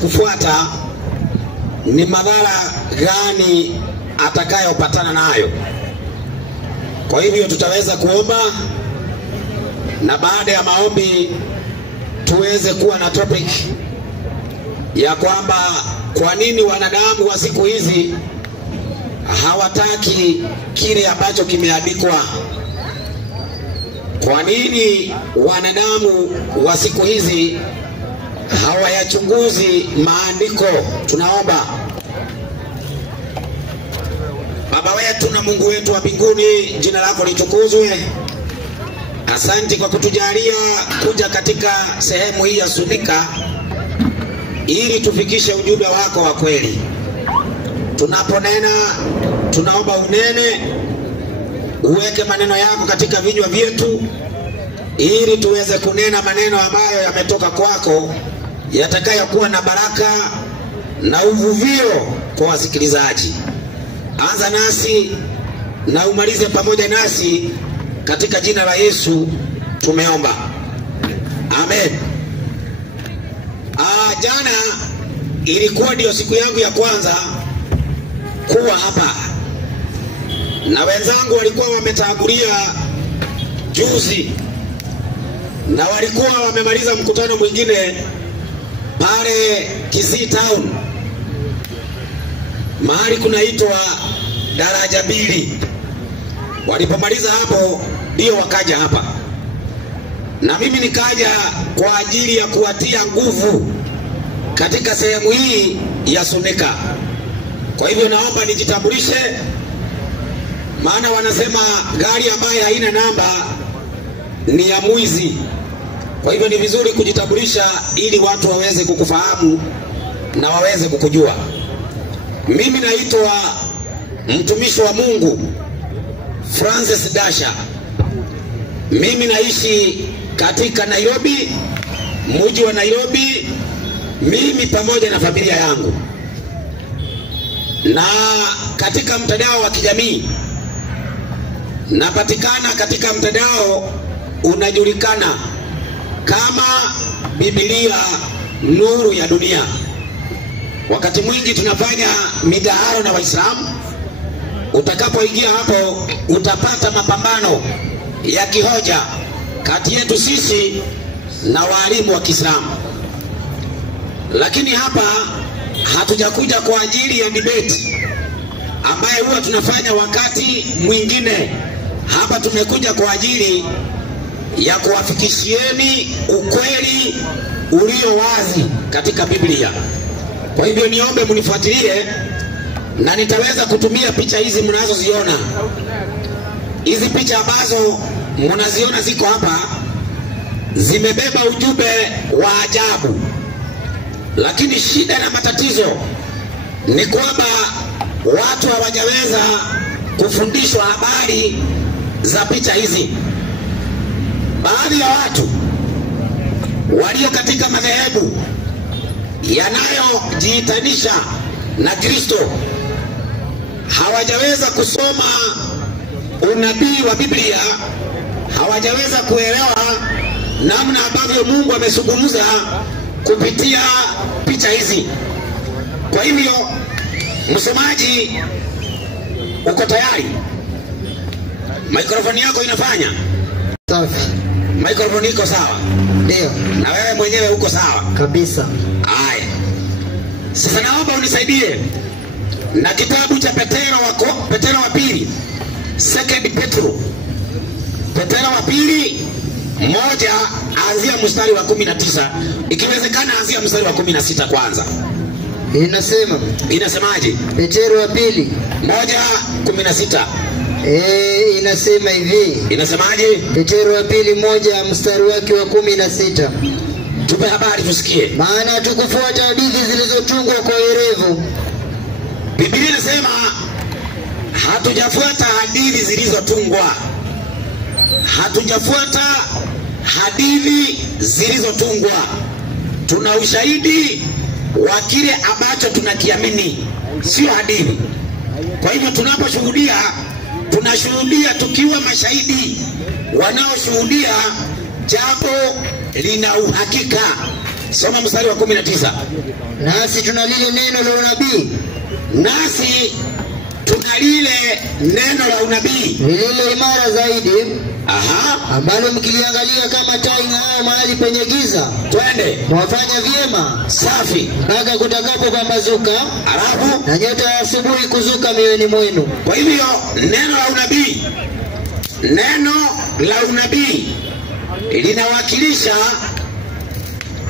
kufuata ni madhara gani atakayopatana nayo. Kwa hivyo tutaweza kuomba, na baada ya maombi tuweze kuwa na topic ya kwamba kwa nini wanadamu wa siku hizi hawataki kile ambacho kimeandikwa. Kwa nini wanadamu wa siku hizi hawayachunguzi maandiko? Tunaomba. Baba wetu na Mungu wetu wa mbinguni, jina lako litukuzwe. Asante kwa kutujalia kuja katika sehemu hii ya Sunika ili tufikishe ujumbe wako wa kweli. Tunaponena tunaomba unene, uweke maneno yako katika vinywa vyetu ili tuweze kunena maneno ambayo yametoka kwako, yatakayokuwa na baraka na uvuvio kwa wasikilizaji. Anza nasi na umalize pamoja nasi katika jina la Yesu tumeomba. Amen. Jana ilikuwa ndio siku yangu ya kwanza kuwa hapa, na wenzangu walikuwa wametangulia juzi, na walikuwa wamemaliza mkutano mwingine pale Kisii Town, mahali kunaitwa Daraja Mbili. Walipomaliza hapo ndio wakaja hapa, na mimi nikaja kwa ajili ya kuwatia nguvu katika sehemu hii ya Sunika. Kwa hivyo naomba nijitambulishe, maana wanasema gari ambayo haina namba ni ya mwizi. Kwa hivyo ni vizuri kujitambulisha ili watu waweze kukufahamu na waweze kukujua. Mimi naitwa mtumishi wa Mungu Francis Dasha. Mimi naishi katika Nairobi, mji wa Nairobi, mimi pamoja na familia yangu. Na katika mtandao wa kijamii napatikana katika mtandao unajulikana kama Biblia Nuru ya Dunia. Wakati mwingi tunafanya midaharo na Waislamu. Utakapoingia hapo utapata mapambano ya kihoja kati yetu sisi na walimu wa Kiislamu. Lakini hapa hatujakuja kwa ajili ya debate ambaye huwa tunafanya wakati mwingine. Hapa tumekuja kwa ajili ya kuwafikishieni ukweli ulio wazi katika Biblia. Kwa hivyo niombe mnifuatilie, na nitaweza kutumia picha hizi mnazoziona. Hizi picha ambazo mnaziona ziko hapa zimebeba ujumbe wa ajabu. Lakini shida na matatizo ni kwamba watu hawajaweza kufundishwa habari za picha hizi. Baadhi ya watu walio katika madhehebu yanayojiitanisha na Kristo hawajaweza kusoma unabii wa Biblia, hawajaweza kuelewa namna ambavyo Mungu amezungumza kupitia picha hizi. Kwa hivyo msomaji, uko tayari? Mikrofoni yako inafanya? Safi. Mikrofoni iko sawa? Ndio. Na wewe mwenyewe uko sawa? Kabisa. Haya. Sasa naomba unisaidie na kitabu cha Petero wa pili, Second Petro. Petero wa pili 1 anzia mstari wa 19, ikiwezekana anzia mstari wa 16 kwanza. Inasemaje? Petero wa pili 1:16. Inasema hivi. Inasemaje? Petero wa pili 1 mstari wake wa 16. Tupe habari tusikie. Maana hatukufuata hadithi zilizotungwa kwa werevu. Biblia inasema hatujafuata hadithi zilizotungwa. Hatujafuata hadithi zilizotungwa. Tuna ushahidi wa kile ambacho tunakiamini, sio hadithi. Kwa hivyo tunaposhuhudia, tunashuhudia tukiwa mashahidi wanaoshuhudia jambo lina uhakika. Soma mstari wa 19. Nasi tuna lile neno la unabii. Nasi tuna lile neno la unabii Lililo imara zaidi. Aha. Ambalo mkiliangalia kama taa ing'aayo mahali penye giza. Twende. Mwafanya vyema. Safi. Mpaka kutakapopambazuka. Alafu. Na nyota ya asubuhi kuzuka mioyoni mwenu. Kwa hivyo neno la unabii, neno la unabii linawakilisha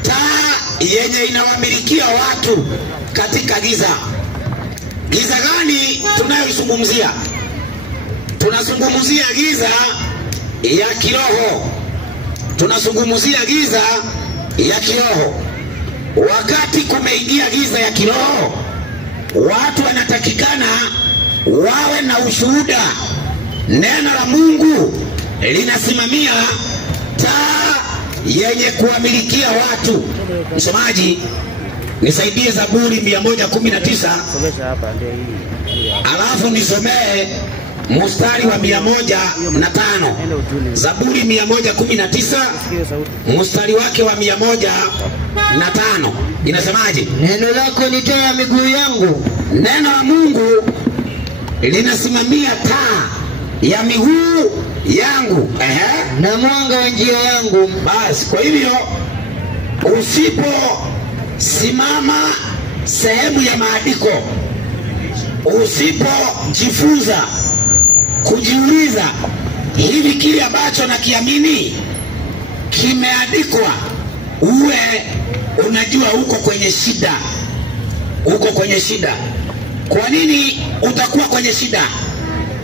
taa yenye inawamilikia watu katika giza. Giza gani tunayozungumzia? Tunazungumzia giza ya kiroho. Tunazungumzia giza ya kiroho. Wakati kumeingia giza ya kiroho, watu wanatakikana wawe na ushuhuda. Neno la Mungu linasimamia taa yenye kuwamilikia watu. Msomaji, nisaidie Zaburi 119. Alafu nisomee mstari wa 105. Zaburi 119 mstari wake wa 105 inasemaje? Neno lako ni taa ya miguu yangu. Neno la Mungu linasimamia taa ya miguu yangu, na mwanga wa njia yangu. Basi kwa hivyo usiposimama sehemu ya maandiko, usipojifunza kujiuliza, hivi kile ambacho nakiamini kimeandikwa, uwe unajua uko kwenye shida. Uko kwenye shida. Kwa nini utakuwa kwenye shida?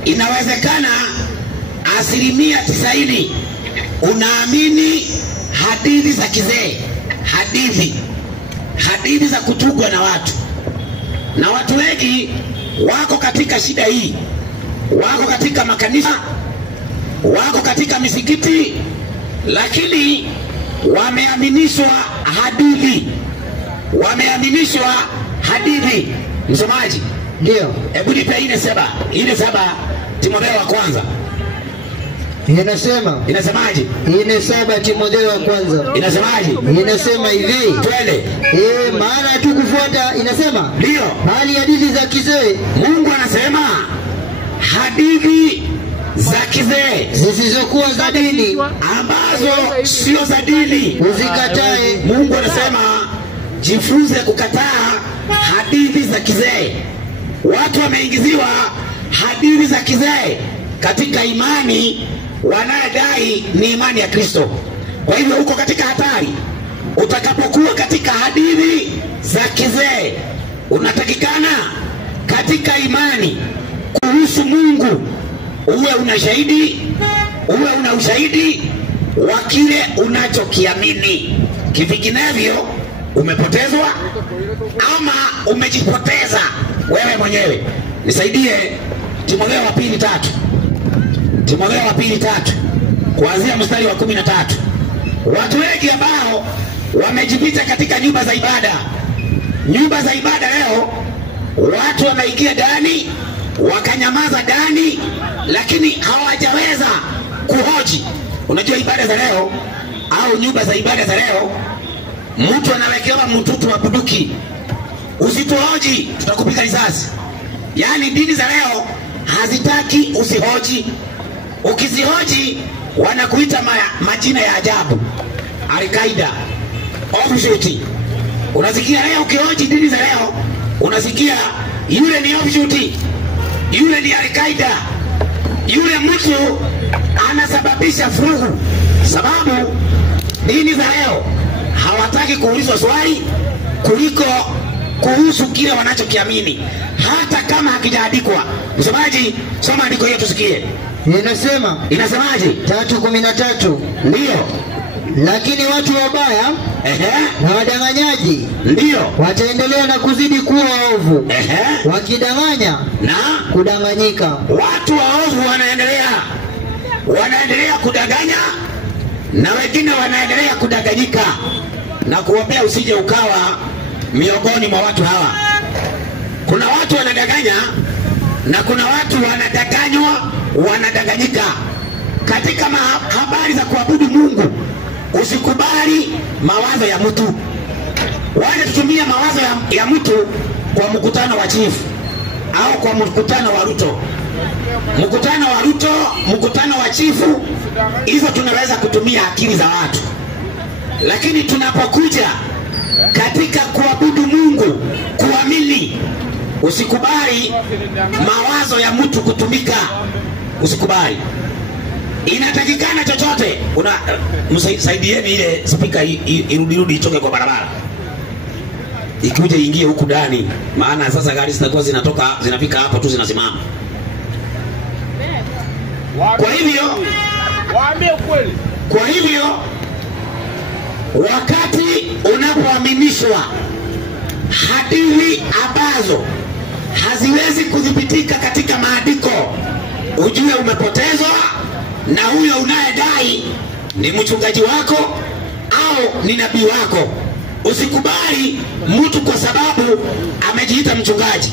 Inawezekana 90% unaamini hadithi za kizee, hadithi za kutugwa na watu. Na watu wengi wako katika shida hii. Wako katika makanisa, wako katika misikiti, lakini wameaminishwa hadithi. Msomaji, ndio, hebu nipe ile saba Timotheo wa kwanza. Inasemaje? 7 Timotheo wa kwanza. Inasemaje? Inasema hivi. Twende. Maana tu kufuata, inasema ndio, bali hadithi za kizee. Mungu anasema hadithi za kizee zisizokuwa za dini, ambazo sio za dini, uzikatae. Mungu anasema jifunze kukataa hadithi za kizee. Watu wameingiziwa hadithi za kizee katika imani wanayodai ni imani ya Kristo. Kwa hivyo uko katika hatari. Utakapokuwa katika hadithi za kizee, unatakikana katika imani kuhusu Mungu uwe una ushahidi wa kile unachokiamini. Kivinginevyo umepotezwa ama umejipoteza wewe mwenyewe. Nisaidie Timotheo wa pili 3. Timotheo wa pili 3 kuanzia mstari wa 13. Watu wengi ambao wamejipita katika nyumba za ibada. Nyumba za ibada leo watu wameingia ndani, wakanyamaza ndani, lakini hawajaweza kuhoji. Unajua ibada za leo au nyumba za ibada za leo, mtu anawekewa mtutu wa bunduki. Usituhoji, tutakupiga risasi. Yaani dini za leo hazitaki usihoji. Ukizihoji wanakuita majina ya ajabu. Al-Qaeda, offshoot. Unasikia leo ukihoji dini za leo, unasikia yule ni offshoot, yule ni Al-Qaeda, yule mtu anasababisha furugu. Sababu dini za leo hawataki kuulizwa swali kuliko kuhusu kile wanachokiamini, hata kama hakijaandikwa. Msomaji, soma andiko hiyo tusikie. Inasemaje? 3:13. Ndio. Lakini watu wabaya na wadanganyaji ndio wataendelea na kuzidi kuwa waovu, wakidanganya na kudanganyika. Watu waovu wanaendelea kudanganya, na wengine wanaendelea kudanganyika. Na kuombea usije ukawa miongoni mwa watu hawa. Kuna watu wanadanganya na kuna watu wanadanganywa, wanadanganyika. Katika habari za kuabudu Mungu, usikubali mawazo ya mtu. Waje tutumie mawazo ya mtu kwa mkutano wa chifu au kwa mkutano wa Ruto. Mkutano wa Ruto, mkutano wa chifu, hizo tunaweza kutumia akili za watu. Lakini tunapokuja katika kuabudu Mungu, kuamini, usikubali mawazo ya mtu kutumika. Usikubali. Inatakikana chochote, msaidieni ile speaker irudi itoke kwa barabara. Ikuje ingie huku ndani, maana sasa gari zitakuwa zinafika hapo tu zinasimama. Kwa hivyo waambie kweli. Kwa hivyo wakati unapoaminishwa hadithi ambazo haziwezi kudhibitika katika maandiko, ujue umepotezwa, na huyo unayedai ni mchungaji wako au ni nabii wako. Usikubali mtu kwa sababu amejiita mchungaji.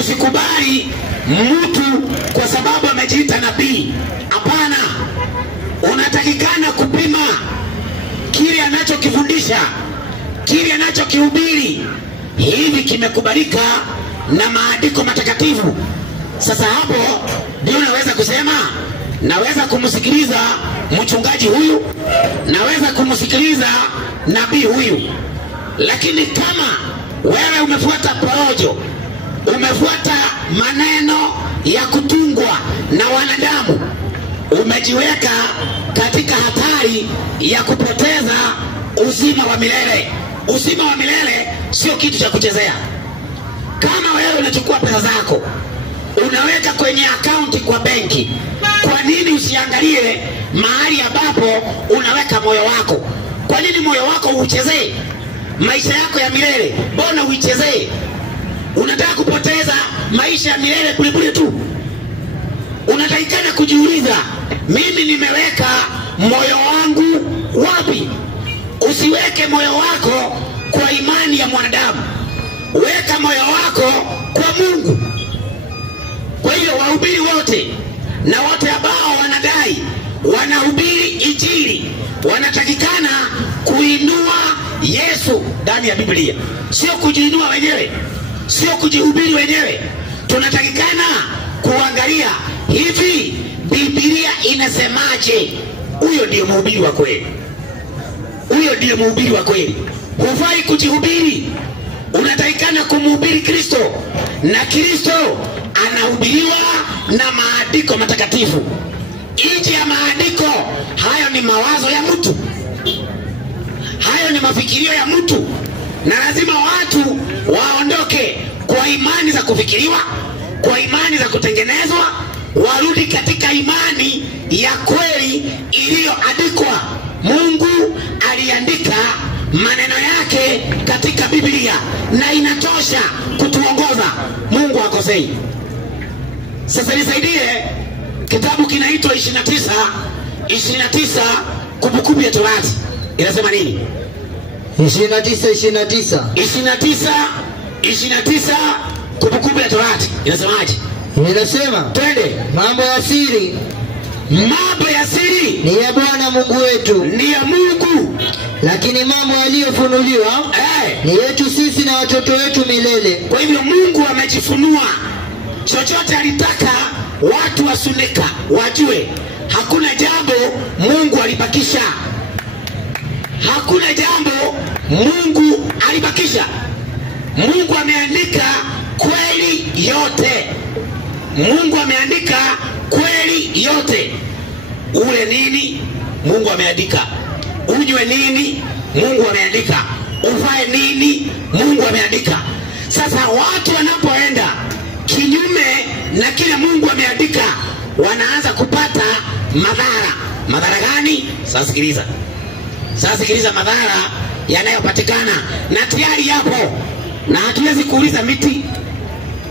Usikubali mtu kwa sababu amejiita nabii. Hapana. Unatakikana kupima kile anachokifundisha, kile anachokihubiri, hivi kimekubalika na maandiko matakatifu. Sasa hapo ndio naweza kusema naweza kumsikiliza mchungaji huyu, naweza kumsikiliza nabii huyu. Lakini kama wewe umefuata porojo, umefuata maneno ya kutungwa na wanadamu, umejiweka katika hatari ya kupoteza uzima wa milele. Uzima wa milele sio kitu cha kuchezea. Kama wewe unachukua pesa zako unaweka kwenye akaunti kwa benki, kwa nini usiangalie mahali ambapo unaweka moyo wako? Kwa nini moyo wako uchezee maisha yako ya milele? Mbona uichezee? Unataka kupoteza maisha ya milele bure tu? Unatakikana kujiuliza, mimi nimeweka moyo wangu wapi? Usiweke moyo wako kwa imani ya mwanadamu, weka moyo wako kwa Mungu. Kwa hiyo wahubiri wote na wote ambao wanadai wanahubiri injili wanatakikana kuinua Yesu ndani ya Biblia, sio kujiinua wenyewe, sio kujihubiri wenyewe. Tunatakikana kuangalia hivi Biblia inasemaje. Huyo ndiye mhubiri wa kweli. Huyo ndiye mhubiri wa kweli. Hufai kujihubiri, unatakikana kumhubiri Kristo, na Kristo anahubiriwa na maandiko matakatifu. Nje ya maandiko, hayo ni mawazo ya mtu, hayo ni mafikirio ya mtu, na lazima watu waondoke kwa imani za kufikiriwa, kwa imani za kutengenezwa, warudi katika imani ya kweli iliyoandikwa. Mungu aliandika maneno yake katika Biblia na inatosha kutuongoza. Mungu hakosei. Sasa nisaidie, kitabu kinaitwa 29 Kumbukumbu ya Torati. Inasema nini? 29 Kumbukumbu ya Torati. Inasemaje? Inasema, twende. Mambo ya siri, mambo ya siri ni ya Bwana Mungu wetu, ni ya Mungu, lakini mambo yaliyofunuliwa ni yetu sisi na watoto wetu milele. Kwa hivyo Mungu amejifunua. Chochote alitaka watu wasunika, wajue hakuna jambo Mungu alibakisha. Hakuna jambo Mungu alibakisha. Mungu ameandika kweli yote. Mungu ameandika kweli yote. Ule nini? Mungu ameandika. Unywe nini? Mungu ameandika. Uvae nini? Mungu ameandika. Sasa watu wanapoenda kinyume na kile Mungu ameandika, wanaanza kupata madhara. Madhara gani? Sasa sikiliza. Sasa sikiliza madhara yanayopatikana, na tayari yapo. Na hatuwezi kuuliza miti,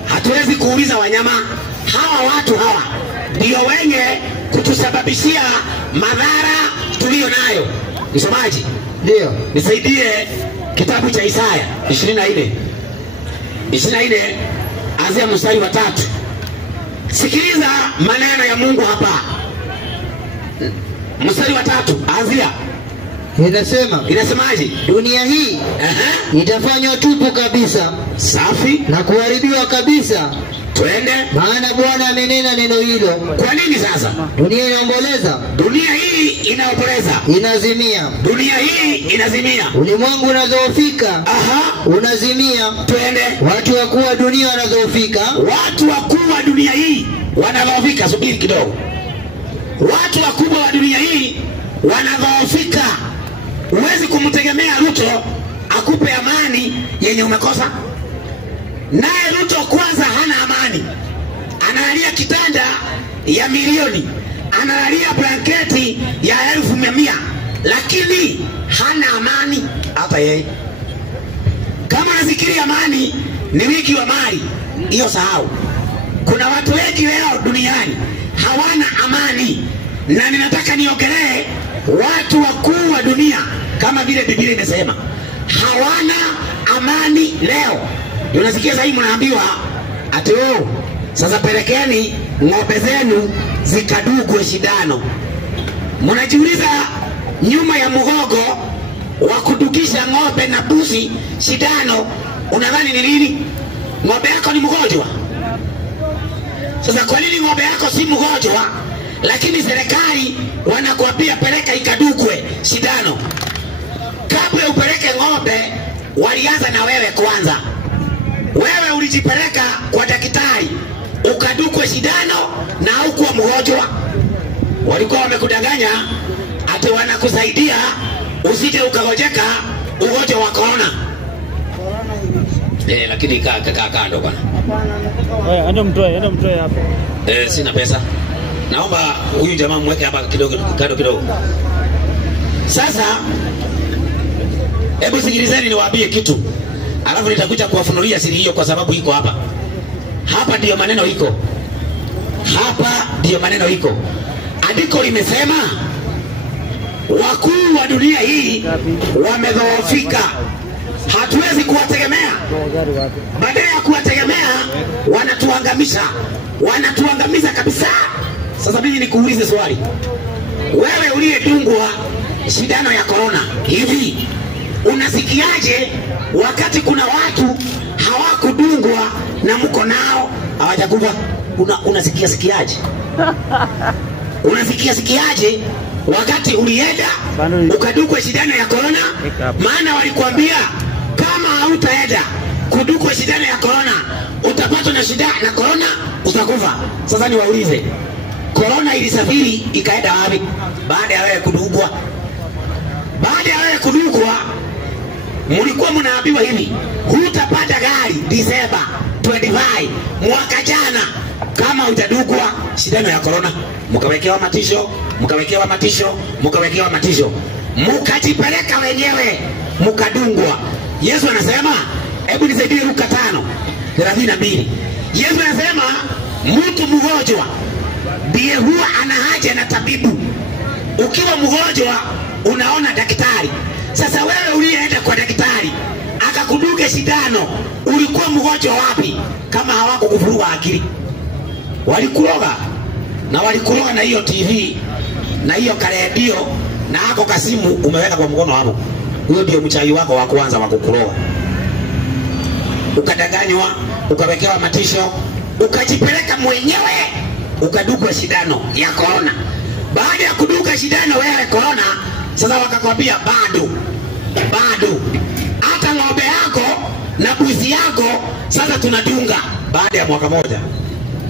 hatuwezi kuuliza wanyama. Hawa watu hawa ndio wenye kutusababishia madhara tuliyo nayo. Msomaji, ndio nisaidie kitabu cha Isaya 24 anzia mstari wa 3. Sikiliza maneno ya Mungu hapa. Mstari wa 3 anzia. Inasemaje? Dunia hii itafanywa tupu kabisa, safi, na kuharibiwa kabisa. Twende. Maana Bwana amenena neno hilo. Kwa nini sasa? Dunia inaomboleza. Dunia hii inaomboleza. Inazimia. Dunia hii inazimia. Ulimwengu unadhoofika. Unazimia. Twende. Watu wakuu wa dunia wanadhoofika. Watu wakuu wa dunia hii wanadhoofika. Subiri kidogo. Watu wakubwa wa dunia hii wanadhoofika. Huwezi kumtegemea Ruto akupe amani yenye umekosa. Naye Ruto kwanza hana amani. Analalia kitanda ya milioni, analalia blanketi ya 1,100, lakini hana amani hata yeye. Kama nafikiri amani ni wiki wa mali, hiyo sahau. Kuna watu wengi leo duniani hawana amani, na ninataka niongelee watu wakuu wa dunia kama vile Biblia imesema. Hawana amani leo. Unasikia sasa hivi mnaambiwa ati sasa pelekeni ng'ombe zenu zikadugwe shindano. Mnajiuliza, nyuma ya mgogo wa kudugisha ng'ombe na busi shindano unadhani ni nini? Ng'ombe yako ni mgonjwa. Sasa kwa nini ng'ombe yako si mgonjwa lakini serikali wanakuambia peleka ikadugwe shindano? Kabla upeleke ng'ombe walianza na wewe kwanza. Wewe ulijipeleka kwa daktari ukadukwe shindano na hukuwa mgonjwa. Walikuwa wamekudanganya ati wanakusaidia usije ukagojeka ugonjwa wa corona. Lakini kaa kando bwana. Enda mtoe hapo. Sina pesa. Naomba huyu jamaa mweke hapa kidogo kando kidogo. Sasa hebu sikilizeni niwaambie kitu. Alafu nitakuja kuwafunulia siri hiyo kwa sababu iko hapa. Hapa ndiyo maneno iko. Hapa ndiyo maneno iko. Andiko limesema wakuu wa dunia hii wamedhoofika. Hatuwezi kuwategemea. Badala ya kuwategemea wanatuangamisha. Wanatuangamiza kabisa. Sasa mimi nikuulize swali. Wewe uliyedungwa shindano ya corona, hivi unasikiaje wakati kuna watu hawakudungwa na mko nao hawajakufa? Unasikia sikiaje? Unasikia sikiaje wakati ulienda ukadungwa shindano ya corona? Maana walikwambia kama hautaenda kudungwa shindano ya corona utapatwa na shida na corona utakufa. Sasa niwaulize, corona ilisafiri ikaenda wapi baada ya wewe kudungwa? Baada ya wewe kudungwa mlikuwa mnaambiwa hivi, hutapata gari Disemba 25 mwaka jana kama hutadungwa shindano ya corona. Mkawekewa matisho, mkawekewa matisho, mkawekewa matisho, mkajipeleka wenyewe mkadungwa. Yesu anasema, hebu nisaidie Luka 5:32. Yesu anasema mtu mgonjwa ndiye huwa ana haja na tabibu. Ukiwa mgonjwa unaona daktari. Sasa wewe uliyeenda kwa daktari akakuduga shindano, ulikuwa mgonjwa wapi kama hawakukuvuruga akili? Walikuroga. Na walikuroga na hiyo TV na hiyo karedio na hako kasimu umeweka kwa mkono hapo. Huyo ndio mchawi wako wa kwanza wa kukuroga. Ukadanganywa, ukawekewa matisho, ukajipeleka mwenyewe ukadugwa shindano ya corona. Baada ya kuduga shindano wewe corona, sasa wakakwambia bado hata ng'ombe yako na buzi yako sasa tunadunga baada ya mwaka moja.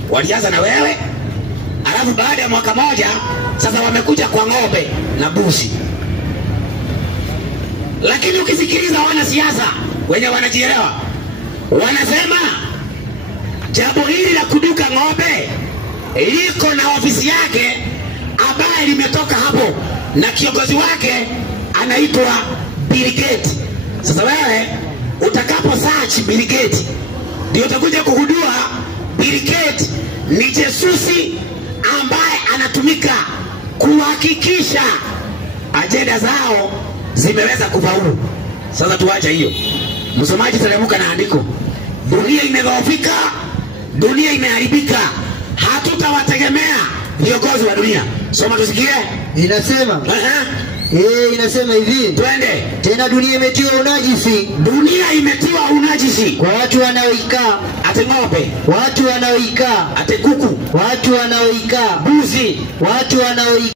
Walianza na wewe, alafu baada ya mwaka moja sasa wamekuja kwa ng'ombe na buzi. Lakini ukisikiliza wanasiasa wenye wanajielewa wanasema jambo hili la kuduka ng'ombe liko na ofisi yake ambaye limetoka hapo na kiongozi wake anaitwa Bill Gates. Sasa wewe utakapo search Bill Gates ndio utakuja kugundua Bill Gates ni jesusi ambaye anatumika kuhakikisha ajenda zao zimeweza kufaulu. Sasa tuache hiyo. Msomaji, teremka na andiko. Dunia imedhoofika, dunia imeharibika. Hatutawategemea viongozi wa dunia. Soma tusikie. Inasema Inasema hivi. Twende. Tena dunia imetiwa unajisi. Dunia imetiwa unajisi. Kwa watu wanaoikaa. Ate ng'ombe. Watu wanaoikaa. Ate kuku. Watu wanaoikaa. Mbuzi. Watu wanaoikaa.